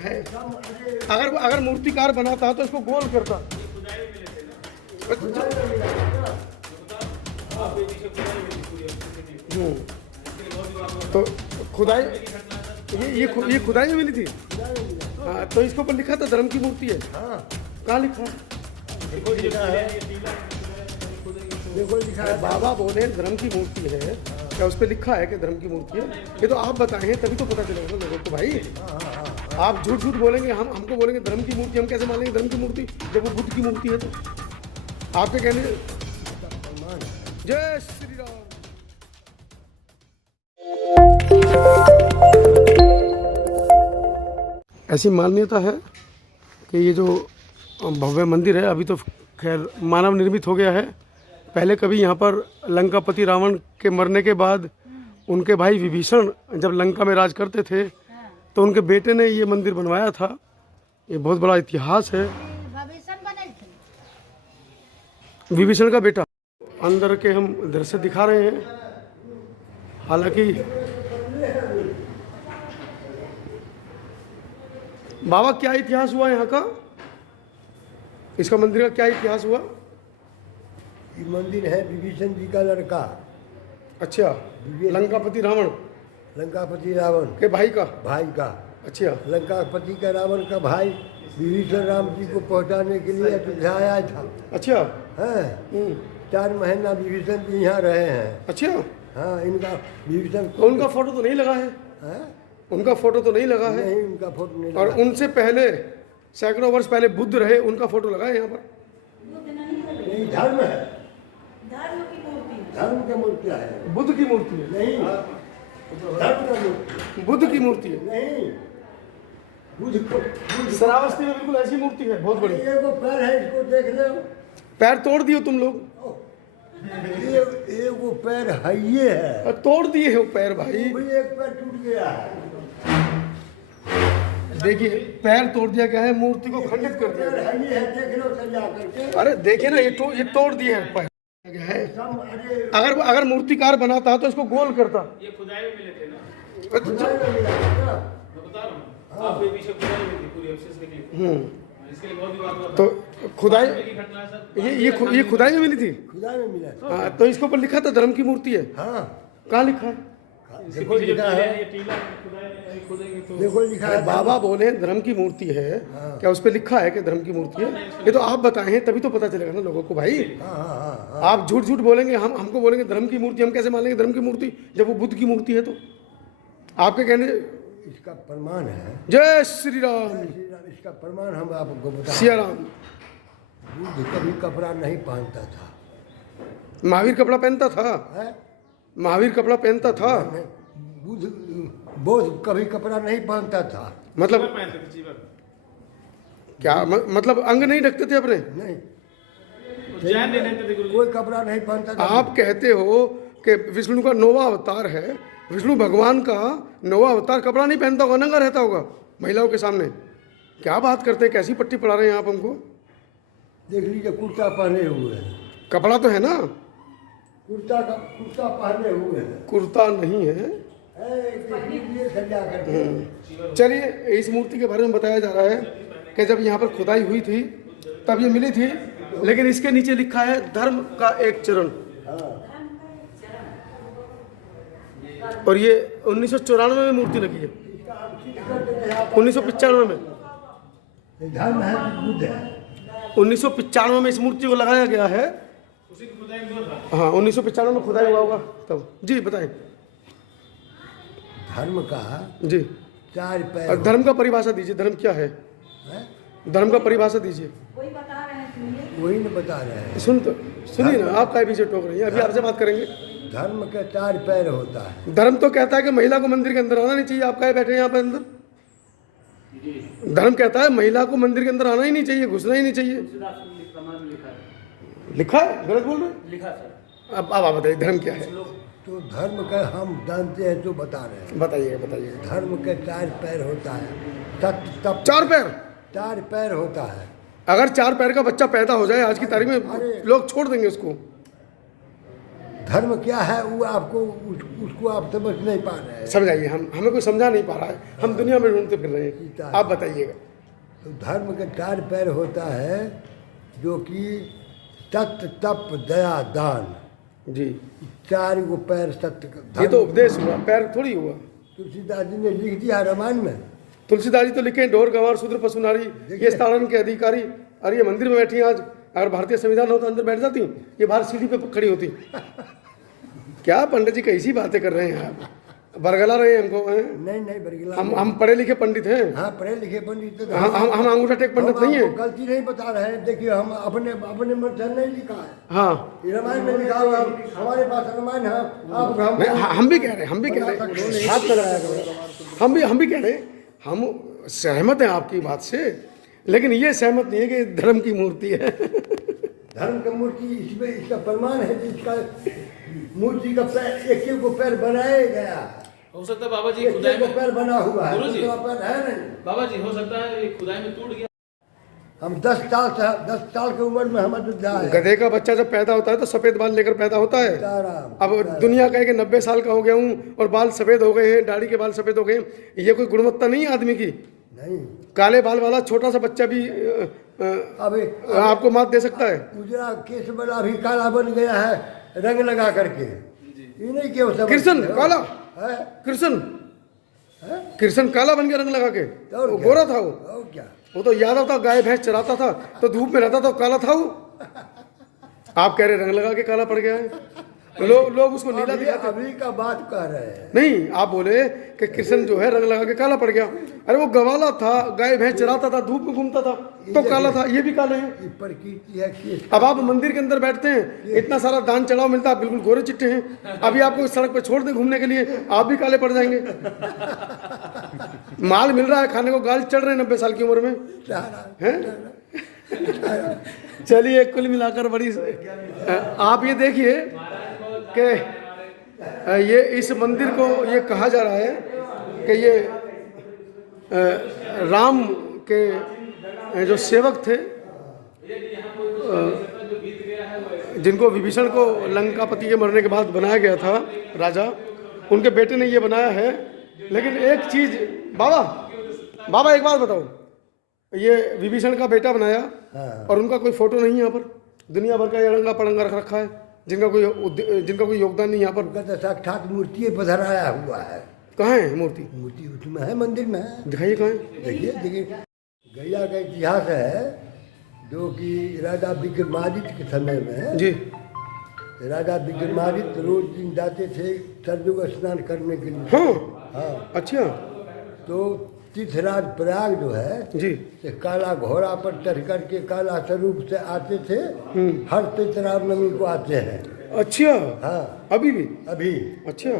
है। अगर अगर मूर्तिकार बनाता तो इसको गोल करता। तो खुदाई ये खुदाई में मिली थी। हाँ, तो इसके ऊपर लिखा था धर्म की मूर्ति है। कहाँ लिखा है? देखो लिखा है, बाबा बोले धर्म की मूर्ति है। क्या उस पर लिखा है कि धर्म की मूर्ति है? ये तो आप बताएं तभी तो पता चलेगा लोगों को भाई। आप झूठ झूठ बोलेंगे, हमको बोलेंगे धर्म की मूर्ति, हम कैसे मानेंगे धर्म की मूर्ति जब वो बुद्ध की मूर्ति है? तो आपके कहने। जय श्री राम। ऐसी मान्यता है कि ये जो भव्य मंदिर है अभी तो खैर मानव निर्मित हो गया है। पहले कभी यहाँ पर लंकापति रावण के मरने के बाद उनके भाई विभीषण जब लंका में राज करते थे तो उनके बेटे ने ये मंदिर बनवाया था। ये बहुत बड़ा इतिहास है। विभीषण का बेटा। अंदर के हम दृश्य दिखा रहे हैं। हालांकि बाबा क्या इतिहास हुआ यहाँ का? इसका मंदिर का क्या इतिहास हुआ? ये मंदिर है विभीषण जी का लड़का। अच्छा, लंकापति रावण के भाई का। अच्छा, लंकापति का रावण का भाई विभीषण राम जी को पहुंचाने के लिए अयोध्या आया था। अच्छा है 4 महीना विभीषण जी यहाँ रहे हैं। अच्छा। हाँ, इनका विभीषण उनका फोटो तो नहीं लगा है? उनका फोटो तो नहीं लगा है? नहीं, उनका फोटो नहीं लगा। और उनसे पहले सैकड़ों वर्ष पहले बुद्ध रहे, उनका फोटो लगा है यहाँ पर? नहीं, धर्म है, धर्म की मूर्ति है। बुद्ध की मूर्ति है? नहीं, धर्म का मूर्ति। बुद्ध की मूर्ति है? नहीं, श्रावस्ती में बिल्कुल ऐसी मूर्ति है, बहुत बड़ी। ये वो पैर है, इसको देख लो। पैर तोड़ दिए तुम लोग? ये वो पैर है, ये है। तोड़ दिए हो पैर भाई। भी एक पैर टूट गया है। देखिए पैर तोड़ दिया गया है, मूर्ति को खंडित कर दिया गया है। ये है, देख लो सजा करके। अरे देखिए ना, ये तोड़ दिए हैं पैर है। अगर मूर्तिकार बनाता तो इसको गोल करता। ये खुदाई में मिले थे ना? खुदाई में मिला था। मैं बता रहा हूँ, आपके पीछे खुदाई में थी पूरी अफसोस के लिए। इसके लिए बहुत विवाद हुआ था। तो खुदाई की घटना है सर। ये खुदाई में मिली थी। खुदाई में मिला। हाँ, तो इसके ऊपर लिखा था धर्म की मूर्ति है। हाँ, कहाँ लिखा है? देखो लिखा है। ये टीला खुदाई खुदेंगे तो देखो लिखा है। बाबा बोले धर्म की मूर्ति है। क्या उस पर लिखा है कि धर्म की मूर्ति है? ये तो आप बताएं तभी तो पता चलेगा ना लोगों को भाई। आप झूठ झूठ बोलेंगे, हमको बोलेंगे धर्म की मूर्ति, हम कैसे मानेंगे धर्म की मूर्ति जब वो बुद्ध की मूर्ति है? तो आपके कहने। इसका प्रमाण है। जय श्री राम। इसका प्रमाण हम आपको बता। सिया राम। बुद्ध कभी कपड़ा नहीं पहनता था। महावीर कपड़ा पहनता था? महावीर कपड़ा पहनता था? बुद्ध कभी कपड़ा नहीं पहनता था। मतलब क्या मतलब अंग नहीं ढकते थे अपने? नहीं, नहीं कोई कपड़ा नहीं पहनता था। आप कहते हो कि विष्णु का 9वां अवतार है, विष्णु भगवान का 9वां अवतार कपड़ा नहीं पहनता होगा, नंगा रहता होगा महिलाओं के सामने? क्या बात करते हैं, कैसी पट्टी पढ़ा रहे हैं आप हमको? देख लीजिए, कुर्ता पहने हुए हैं। कपड़ा तो है ना? कुर्ता पहने हुए हैं। कुर्ता नहीं है। चलिए, इस मूर्ति के बारे में बताया जा रहा है कि जब यहाँ पर खुदाई हुई थी तब ये मिली थी, लेकिन इसके नीचे लिखा है धर्म का एक चरण। और ये 1994 में मूर्ति लगी है। 1995 में। धर्म है कि बुद्ध है? 1995 में इस मूर्ति को लगाया गया है। हाँ, 1995 में खुदाई हुआ होगा तब। जी बताएं। धर्म का जी 4 पैर। धर्म का परिभाषा दीजिए, धर्म क्या है? धर्म का परिभाषा दीजिए। वही न बता रहे हैं। सुनिए ना, आप काय पीछे टोक रही हैं, अभी आपसे बात करेंगे। धर्म का 4 पैर होता है। धर्म तो कहता है कि महिला को मंदिर के अंदर आना नहीं चाहिए। आप काय बैठे हैं यहाँ पर अंदर? धर्म कहता है महिला को मंदिर के अंदर आना ही नहीं चाहिए, घुसना ही नहीं चाहिए। लिखा है? गलत बोल रहे हैं? लिखा सर। अब आप बताइए धर्म क्या है? तो धर्म का हम जानते हैं तो बता रहे हैं। बताइए। धर्म के 4 पैर होता है। तब 4 पैर? 4 पैर होता है। अगर 4 पैर का बच्चा पैदा हो जाए आज की तारीख में लोग छोड़ देंगे उसको। धर्म क्या है वो आपको उसको आप समझ नहीं पा रहे हैं। समझाइए, हम हमें कोई समझा नहीं पा रहा है, हम दुनिया में ढूंढते फिर रहे हैं, आप बताइएगा। तो धर्म के 4 पैर होता है, जो कि सत्य, तप, दया, दान। जी, 4 गो पैर सत्य का। ये तो उपदेश हुआ, पैर थोड़ी हुआ। तुलसीदास जी ने लिख दिया रामायण में। तुलसीदास जी तो लिखे ढोर गंवार शूद्र पशु नारी ये स्थान के अधिकारी। अरे ये मंदिर में बैठी हैं आज, अगर भारतीय संविधान हो तो अंदर बैठ जाती, ये बाहर सीढ़ी पे खड़ी होती। क्या पंडित जी कैसी बातें कर रहे हैं आप, बरगला रहे हैं हमको हैं? नहीं बरगिला, हम पढ़े लिखे पंडित हैं। हाँ पढ़े लिखे पंडित तो हम अंगूठा टेक पंडित नहीं है। गलती नहीं बता रहे हैं। देखिए हम अपने मन से नहीं लिखा है, हाँ ये रामायण में लिखा हुआ है, हमारे पास रामायण है। हम भी कह रहे हैं, हाथ में लगाया करो। हम भी कह रहे हैं, हम सहमत हैं आपकी बात से, लेकिन ये सहमत नहीं है कि धर्म की मूर्ति है। धर्म की मूर्ति इसमें इसका प्रमाण है, जिसका मूर्ति का पैर एक को पैर बनाया गया, हो सकता है बाबा जी एक खुदाई को में, पैर बना हुआ है, गुरुजी। दूसरा पैर है नहीं। बाबा जी हो सकता है ये खुदाई में टूट गया। हम 10 साल की उम्र में हम अयोध्या आए। गधे का बच्चा जब पैदा होता है तो सफेद बाल लेकर पैदा होता है। अब दुनिया कहे कि 90 साल का हो गया हूँ और बाल सफेद हो गए हैं, दाढ़ी के बाल सफेद हो गए, ये कोई गुणवत्ता नहीं है आदमी की। नहीं, काले बाल वाला छोटा सा बच्चा भी अभी आपको मात दे सकता है। उजरा केस वाला अभी काला बन गया है रंग लगा करके। ये नहीं कि वो सब कृष्ण काला, है? कृष्ण है? कृष्ण काला बन गया रंग लगा के, और वो क्या? गोरा था वो। और क्या? वो तो यादव था, गाय भैंस चराता था तो धूप में रहता था, काला था वो। आप कह रहे रंग लगा के काला पड़ गया है, लोग उसको नीला दिखाते। अभी का बात कह रहे हैं। नहीं, आप बोले कि कृष्ण जो है रंग लगा के काला पड़ गया। अरे वो गवाला था, गाय भैंस चराता था, धूप में घूमता था तो काला था, ये भी काले हैं। ये प्रकृति है कि अब आप मंदिर के अंदर बैठते हैं, इतना सारा दान चढ़ाव मिलता है, आप बिल्कुल गोरे चिट्टे हैं। अभी आपको सड़क पे छोड़ दें घूमने के लिए, आप भी काले पड़ जाएंगे। माल मिल रहा है खाने को, गाल चढ़ रहे हैं 90 साल की उम्र में हैं। चलिए कुल मिलाकर बड़ी आप ये देखिए कि ये इस मंदिर को ये कहा जा रहा है कि ये राम के जो सेवक थे, जिनको विभीषण को लंकापति के मरने के बाद बनाया गया था राजा, उनके बेटे ने ये बनाया है। लेकिन एक चीज बाबा एक बात बताओ, ये विभीषण का बेटा बनाया और उनका कोई फोटो नहीं है यहाँ पर, दुनिया भर का अड़ंगा पड़ंगा रख रखा है, जिनका कोई योगदान नहीं यहाँ पर। उनका तो साक्षात मूर्ति पधराया हुआ है। कहाँ है मूर्ति? मूर्ति उसमें है, मंदिर में है। दिखाइए कहाँ है। देखिए गैया का इतिहास है, जो कि राजा विक्रमादित्य के समय में जी, राजा विक्रमादित्य रोज दिन जाते थे सरयुग स्नान करने के लिए। हाँ अच्छा, तो तीर्थराज प्रयाग जो है जी, से काला घोड़ा पर चढ़ करके काला स्वरूप से आते थे, हर तीर्थरामनवमी को आते हैं। अच्छा, हाँ अभी भी? अभी। अच्छा,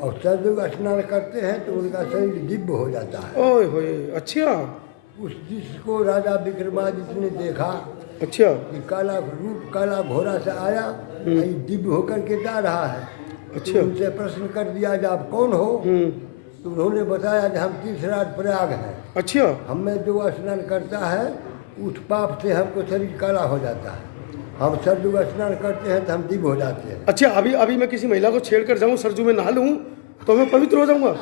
और सरयुग स्नान करते हैं तो उनका शरीर दिव्य हो जाता है। ओए होए, अच्छा उस दृश्य को राजा विक्रमादित्य ने देखा अच्छा, कि काला रूप काला घोड़ा से आया, ये दिव्य होकर के जा रहा है। अच्छा। तो उनसे प्रश्न कर दिया कि आप कौन हो? तो उन्होंने बताया कि हम तीर्थराज प्रयाग हैं। अच्छा, हमें जो स्नान करता है उस पाप से हमको शरीर काला हो जाता है, हम सरयू स्नान करते हैं तो हम दिव्य हो जाते हैं। अच्छा, अभी मैं किसी महिला को छेड़ कर जाऊँ, सरजू में नहा लूँ तो मैं पवित्र हो जाऊँगा?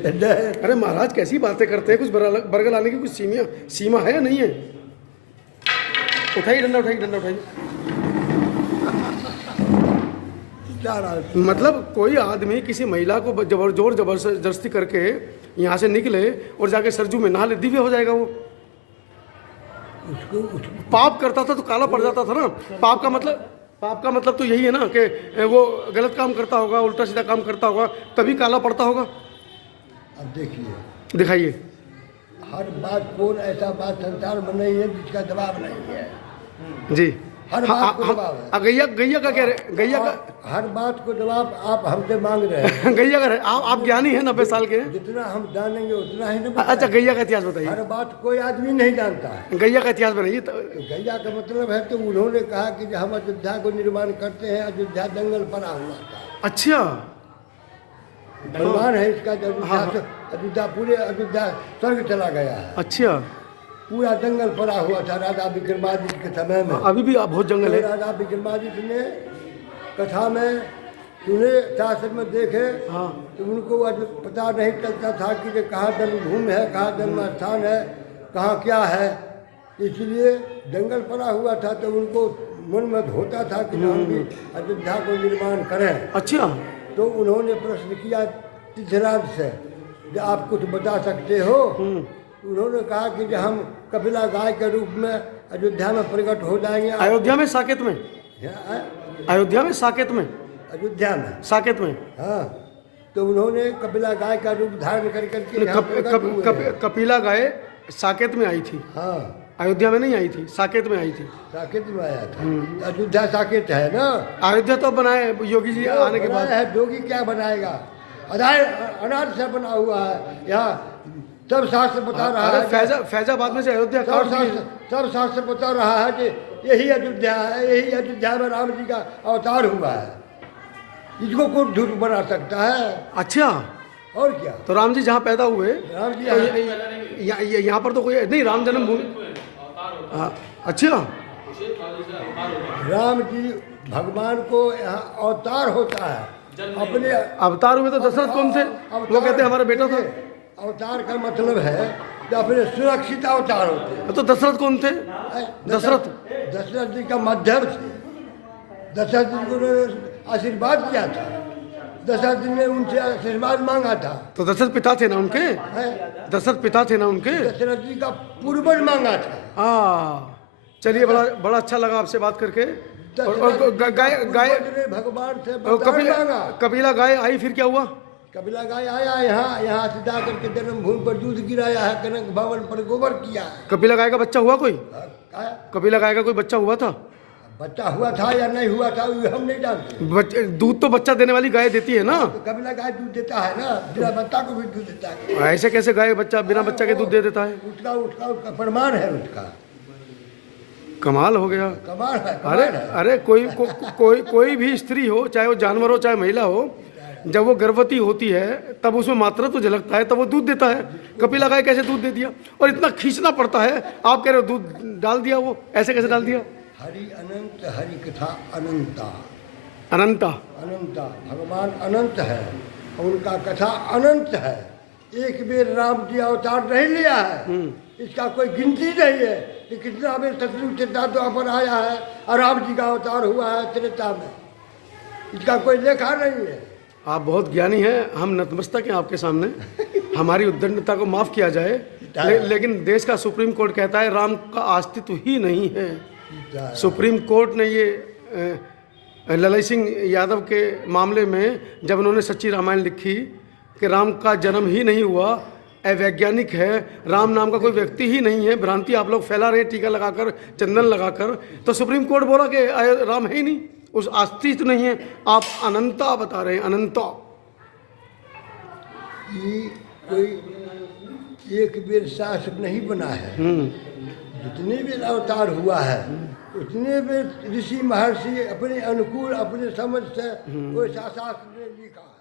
अरे महाराज कैसी बातें करते हैं, कुछ बरगल आने की कुछ सीमा है या नहीं है? उठाइए डंडा, उठाइए। मतलब कोई आदमी किसी महिला को जोर जबरदस्ती करके यहाँ से निकले और जाके सरजू में नहा ले, दिव्य हो जाएगा वो? उसको पाप करता था तो काला पड़ जाता था ना। पाप का मतलब तो यही है ना कि वो गलत काम करता होगा, उल्टा सीधा काम करता होगा, तभी काला पड़ता होगा। अब देखिए, दिखाइए। हर बात कौन ऐसा बात संसार में नहीं है जिसका जवाब नहीं है जी, हर बात को जवाब है। गैया का कह रहे, गैया का हर बात को जवाब आप हमसे मांग रहे हैं। गैया का आप ज्ञानी हैं, 90 साल के। जितना हम जानेंगे उतना ही ना। अच्छा, गैया का इतिहास बताइए। हर बात कोई आदमी नहीं जानता है। गैया का इतिहास बताइए। गैया का मतलब है, तो उन्होंने कहा कि हम अयोध्या को निर्माण करते हैं, अयोध्या जंगल पड़ा हुआ था। अच्छा, प्रमाण है इसका, अयोध्या पूरे अयोध्या स्वर्ग चला गया है। अच्छा, पूरा जंगल पड़ा हुआ था राजा विक्रमादित्य के समय में। अभी भी बहुत जंगल है। राजा विक्रमादित्य ने कथा में सुने, शास्त्र में देखे, हाँ तो उनको आज पता नहीं चलता था कि ये कहाँ जन्मभूमि है, कहाँ जन्म स्थान है, कहाँ क्या है। इसलिए जंगल पड़ा हुआ था, तो उनको मन में होता था कि हम भी अयोध्या को निर्माण करें। अच्छा। तो उन्होंने प्रश्न किया तीर्थराज से कि आप कुछ बता सकते हो। उन्होंने कहा कि जो हम कपिला गाय के रूप में अयोध्या में प्रकट हो जाएंगे। अयोध्या में साकेत में, अयोध्या में साकेत में, अयोध्या में, साकेत में। हाँ। तो उन्होंने कपिला गाय का रूप धारण कर करके यहाँ प्रकट हुए हैं। कपिला गाय साकेत में आई थी, हाँ, अयोध्या में नहीं आई थी, साकेत में आई थी। साकेत में आया था। अयोध्या साकेत है ना। अयोध्या तो बनाए योगी जी आने के बाद बनाया है, योगी क्या बनाएगा, अनाज से बना हुआ है। यहाँ सब शास्त्र बता रहा अरे है, फैजाबाद में से अयोध्या काट दिए। सब शास्त्र बता रहा है कि यही अयोध्या है, यही अयोध्या में राम जी का अवतार हुआ है। इसको कौन झूठ बना सकता है? अच्छा, और क्या। तो राम जी जहाँ पैदा हुए, राम जी तो यहाँ पर तो कोई नहीं, राम जन्मभूमि। हाँ, अच्छा। राम जी भगवान को यहाँ अवतार होता है। अपने अवतार हुए तो दशरथ कौन थे? वो कहते हमारा बेटा था। अवतार का मतलब है कि अपने सुरक्षित अवतार होते हैं। तो दशरथ कौन थे? दशरथ दशरथ जी का मध्यम थे। दशरथ जी को उन्होंने आशीर्वाद किया था। दशरथ जी ने उनसे आशीर्वाद मांगा था। तो दशरथ पिता थे ना उनके? है? दशरथ पिता थे ना उनके? दशरथ जी का पूर्वज मांगा था। हाँ, चलिए, बड़ा अच्छा लगा आपसे बात करके। और गाय भगवान से वरदान मांगा। कपिला गाय आई, फिर क्या हुआ? कपिला गाय आया यहाँ से जा करके जन्मभूमि पर दूध गिराया है, कनक भवन पर गोबर किया है। कपिला गाय का बच्चा हुआ कोई? है? कपिला गाय का कोई बच्चा हुआ था? बच्चा हुआ था या नहीं हुआ था ये हम नहीं जानते। दूध तो बच्चा देने वाली गाय देती है ना। तो कपिला गाय दूध देता है ना, बिना बच्चा को भी दूध देता है। ऐसे कैसे गाय बच्चा बिना बच्चा के दूध दे देता है? उसका प्रमाण है उसका। कमाल हो गया। कमाल है, अरे कमाल है। अरे कोई भी स्त्री हो, चाहे वो जानवर हो चाहे महिला हो, जब वो गर्भवती होती है तब उसमें मात्रा तो झलकता है, तब वो दूध देता है। कपिला गाय कैसे दूध दे दिया? और इतना खींचना पड़ता है, आप कह रहे हो दूध डाल दिया, वो ऐसे कैसे डाल दिया? हरि अनंत, हरि कथा अनंता। अनंता, अनंता, भगवान अनंत है, उनका कथा अनंत है। एक बेर राम जी अवतार नहीं लिया है, इसका कोई गिनती नहीं है कि कितना बेर सतयुग त्रेता द्वापर आया है और राम जी का अवतार हुआ है त्रेता में, इसका कोई लेखा नहीं है। आप बहुत ज्ञानी हैं, हम नतमस्तक हैं आपके सामने। हमारी उद्दंडता को माफ किया जाए, लेकिन देश का सुप्रीम कोर्ट कहता है राम का अस्तित्व ही नहीं है। सुप्रीम कोर्ट ने ये ललित सिंह यादव के मामले में जब उन्होंने सच्ची रामायण लिखी कि राम का जन्म ही नहीं हुआ, अवैज्ञानिक है, राम नाम का कोई व्यक्ति ही नहीं है, भ्रांति आप लोग फैला रहे टीका लगाकर, चंदन लगाकर, तो सुप्रीम कोर्ट बोला कि राम है ही नहीं, उस अस्तित्व नहीं है। आप अनंता बता रहे हैं, अनंता। ये कोई एक बेर शास्त्र नहीं बना है, जितने भी अवतार हुआ है उतने भी ऋषि महर्षि अपने अनुकूल अपने समझ से वो शास्त्र ने लिखा है।